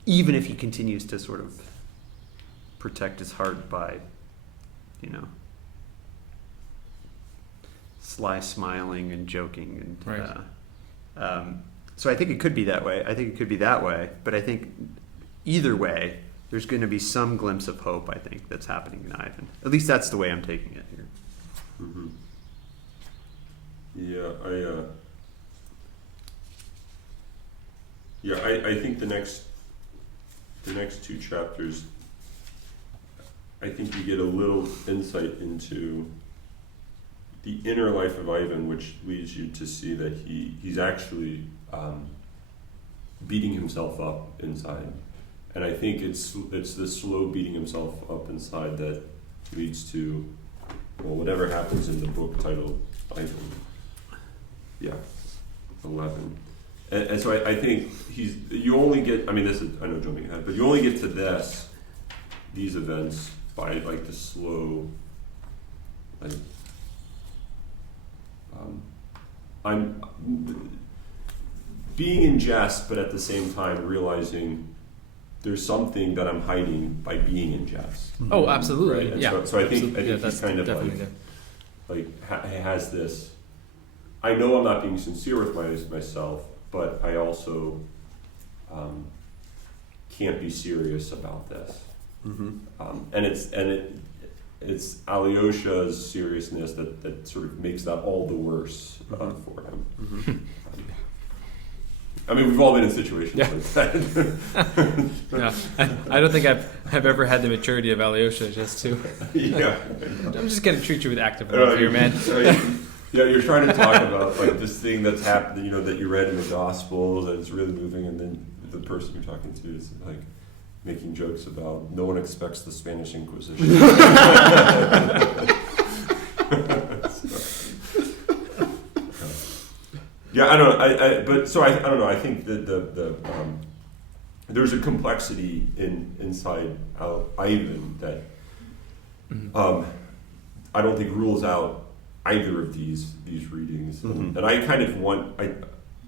even if he continues to sort of protect his heart by, you know, sly smiling and joking and right. So I think it could be that way. But I think either way there's going to be some glimpse of hope, I think, that's happening in Ivan. At least that's the way I'm taking it here. Mm-hmm. Yeah, I think the next two chapters, I think you get a little insight into the inner life of Ivan, which leads you to see that he's actually beating himself up inside. And I think it's the slow beating himself up inside that leads to, well, whatever happens in the book titled Ivan. Yeah, 11. And so I think you only get, I mean, this is, I know jumping ahead, but you only get to these events by like the slow, like, I'm being in jest, but at the same time realizing there's something that I'm hiding by being in jest. Oh, absolutely. Right? Yeah. So I think that's he's kind of definitely like has this. I know I'm not being sincere with myself, but I also can't be serious about this. And it's Alyosha's seriousness that sort of makes that all the worse for him. I mean, we've all been in situations like that. Yeah, I don't think I've ever had the maturity of Alyosha just to. Yeah. I'm just gonna treat you with active love here, man. Yeah, you're trying to talk about like this thing that's happened, that you read in the Gospels, and it's really moving, and then the person you're talking to is like making jokes about no one expects the Spanish Inquisition. Yeah, I don't know. But I don't know. I think that the there's a complexity inside Ivan that I don't think rules out either of these readings. And I kind of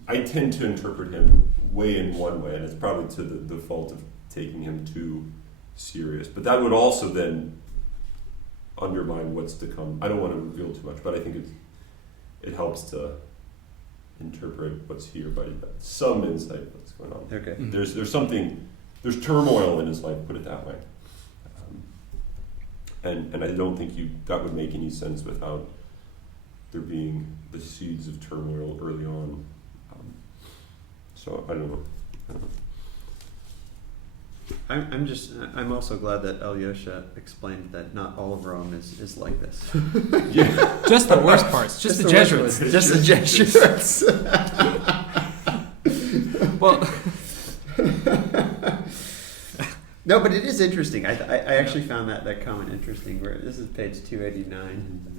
I tend to interpret him way in one way, and it's probably to the fault of taking him too serious. But that would also then undermine what's to come. I don't want to reveal too much, but I think it helps to interpret what's here by some insight of what's going on. Okay. There's turmoil in his life, put it that way. And I don't think that would make any sense without there being the seeds of turmoil early on. So I don't know. I'm also glad that Alyosha explained that not all of Rome is like this. Yeah. Just the worst parts. Just the Jesuits. Just the Jesuits. Well, no, but it is interesting. I actually found that comment interesting. Where this is page 289.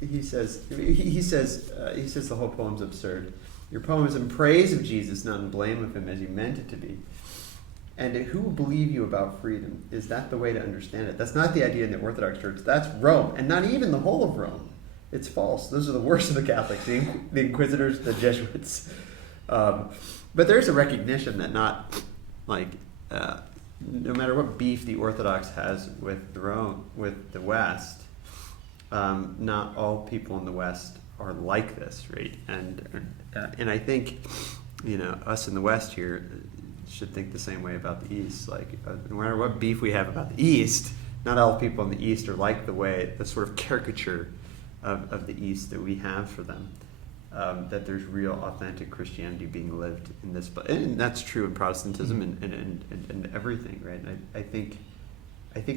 He says the whole poem's absurd. Your poem is in praise of Jesus, not in blame of him as you meant it to be. And who will believe you about freedom? Is that the way to understand it? That's not the idea in the Orthodox Church. That's Rome, and not even the whole of Rome. It's false. Those are the worst of the Catholics, the Inquisitors, the Jesuits. But there's a recognition that no matter what beef the Orthodox has with Rome, with the West, not all people in the West are like this, right? And I think, us in the West here should think the same way about the East. Like, no matter what beef we have about the East, not all people in the East are like the sort of caricature of the East that we have for them. That there's real, authentic Christianity being lived in this, and that's true in Protestantism and everything, right? And I think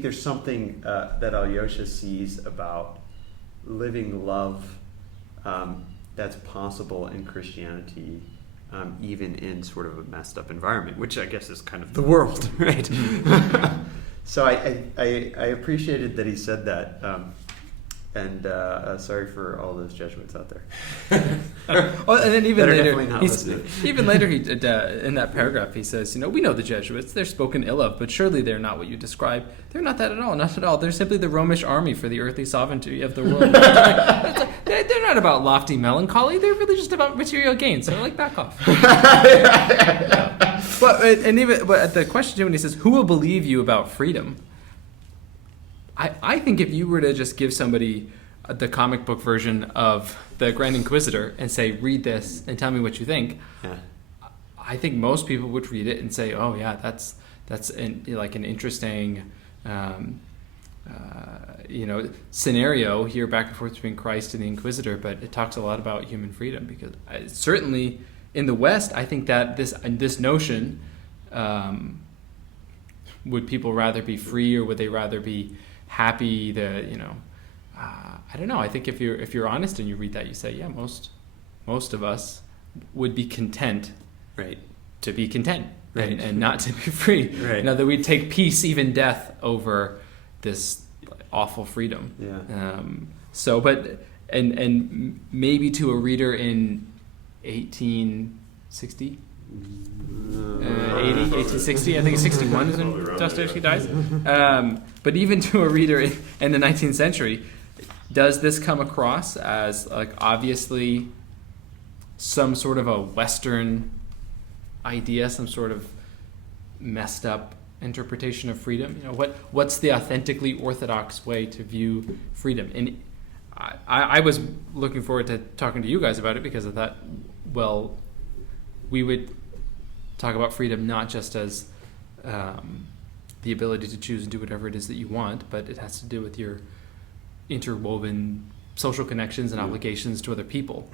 there's something that Alyosha sees about living love that's possible in Christianity. Even in sort of a messed up environment, which I guess is kind of the world, right? So I appreciated that he said that, and sorry for all those Jesuits out there. Well, and then even later, he in that paragraph he says, we know the Jesuits; they're spoken ill of, but surely they're not what you describe. They're not that at all, not at all. They're simply the Romish army for the earthly sovereignty of the world. They're not about lofty melancholy. They're really just about material gain. So back off. But at the question when he says, "Who will believe you about freedom?" I think if you were to just give somebody the comic book version of the Grand Inquisitor and say, "Read this and tell me what you think," I think most people would read it and say, "Oh yeah, that's an interesting." Scenario here back and forth between Christ and the Inquisitor, but it talks a lot about human freedom because certainly in the West, I think that this notion, would people rather be free or would they rather be happy? I don't know. I think if you're honest and you read that, you say, yeah, most of us would be content, Right. to be content, Right. and not to be free. Right. You know, that we'd take peace, even death, over this awful freedom. Yeah. And maybe to a reader in 1860, 1860, I think it's 61 is when Dostoyevsky dies. But even to a reader in the 19th century, does this come across as like obviously some sort of a Western idea, some sort of messed up interpretation of freedom? You know, what's the authentically orthodox way to view freedom? And I was looking forward to talking to you guys about it, because I thought, well, we would talk about freedom not just as the ability to choose and do whatever it is that you want, but it has to do with your interwoven social connections and obligations to other people.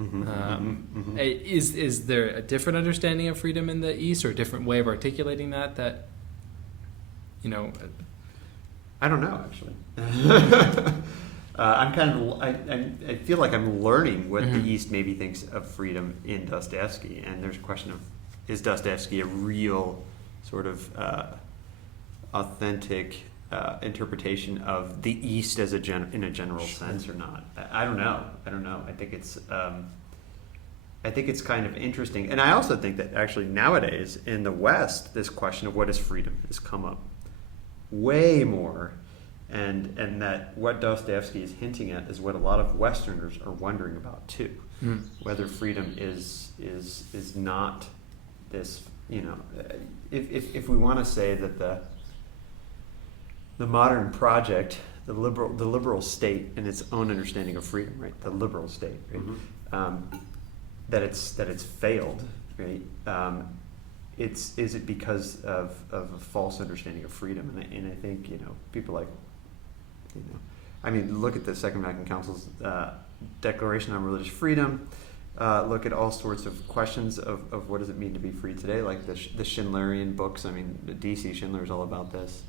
Is there a different understanding of freedom in the East, or a different way of articulating that you know? I don't know, actually. I feel like I'm learning what the East maybe thinks of freedom in Dostoyevsky, and there's a question of, is Dostoyevsky a real sort of authentic interpretation of the East as in a general sense or not? I don't know. I think it's kind of interesting, and I also think that actually nowadays in the West, this question of what is freedom has come up way more. And that what Dostoevsky is hinting at is what a lot of Westerners are wondering about too, whether freedom is not this, you know, if we want to say that the modern project, the liberal state and its own understanding of freedom, right? The liberal state, right? That it's failed, right? Is it because of a false understanding of freedom? And I think, you know, people like, you know, I mean, look at the Second Vatican Council's Declaration on Religious Freedom. Look at all sorts of questions of what does it mean to be free today, like the Schindlerian books. I mean, D.C. Schindler is all about this.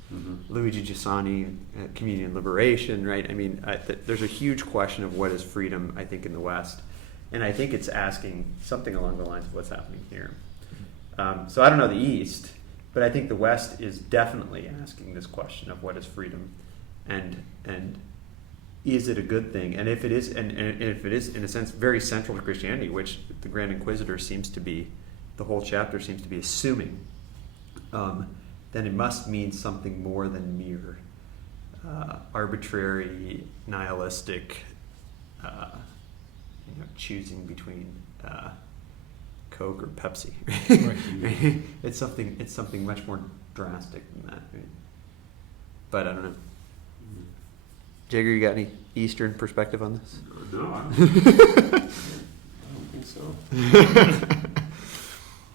Luigi Giussani, Community and Liberation, right? I mean, there's a huge question of what is freedom, I think, in the West. And I think it's asking something along the lines of what's happening here. So I don't know the East, but I think the West is definitely asking this question of what is freedom, and is it a good thing? And if it is, and if it is in a sense very central to Christianity, which the Grand Inquisitor seems to be, the whole chapter seems to be assuming, then it must mean something more than mere arbitrary, nihilistic, choosing between Coke or Pepsi. Right? It's something much more drastic than that. Right? But I don't know. Jagger, you got any Eastern perspective on this? No, I don't think so.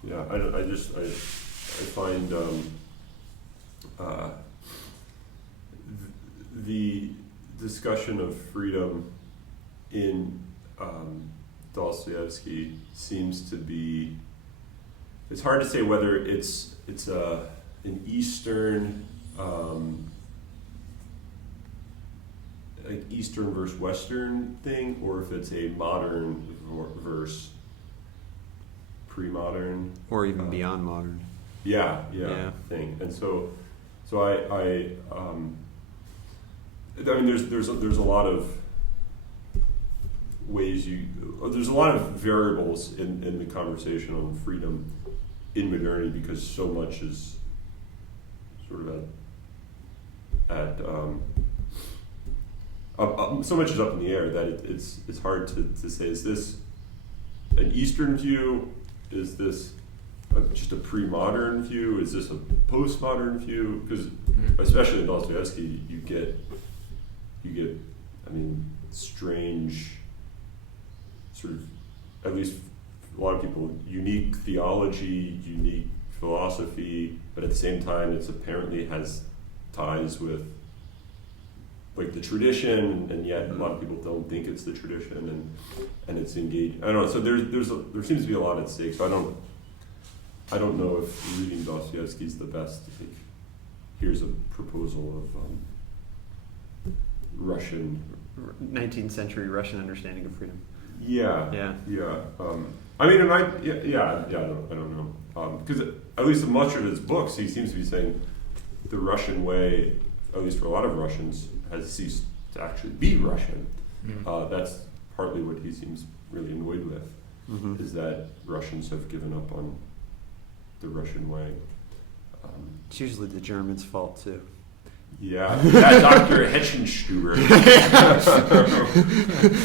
Yeah, I find the discussion of freedom in Dostoyevsky seems to be, it's hard to say whether it's an Eastern like Eastern versus Western thing, or if it's a modern versus pre-modern, or even beyond modern. Yeah, thing. And so I mean, there's a lot of ways there's a lot of variables in the conversation on freedom in modernity, because so much is sort of so much is up in the air that it's hard to say, is this an Eastern view? Is this just a pre-modern view? Is this a postmodern view? Because especially in Dostoyevsky, you get, I mean, strange sort of, at least a lot of people, unique theology, unique philosophy, but at the same time, it's apparently has ties with like the tradition, and yet a lot of people don't think it's the tradition, and it's engaged. I don't know. So there seems to be a lot at stake. So I don't know if reading Dostoyevsky is the best. I think here's a proposal of Russian 19th century Russian understanding of freedom. Yeah. Yeah. Yeah. I mean, I don't know. Because at least in much of his books, he seems to be saying the Russian way, at least for a lot of Russians, has ceased to actually be Russian. That's partly what he seems really annoyed with, is that Russians have given up on the Russian way. It's usually the Germans' fault too. Yeah, Dr. Hetchenstuber.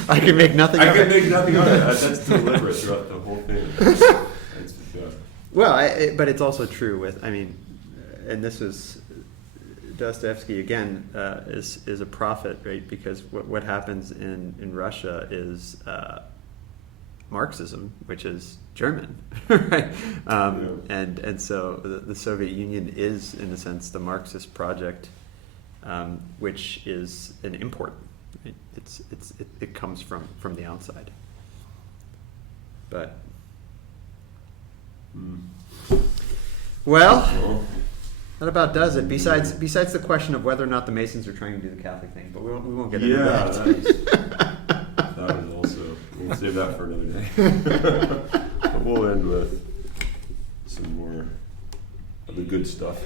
I can make nothing of it. I can make nothing of it. That's deliberate throughout the whole thing. Well, but it's also true with, I mean, and this is, Dostoyevsky again is a prophet, right? Because what happens in Russia is Marxism, which is German, right? And so the Soviet Union is, in a sense, the Marxist project, which is an import. Right? It comes from the outside. But well, that about does it. Besides the question of whether or not the Masons are trying to do the Catholic thing, but we won't get into that. That is also. We'll save that for another day. But we'll end with some more of the good stuff.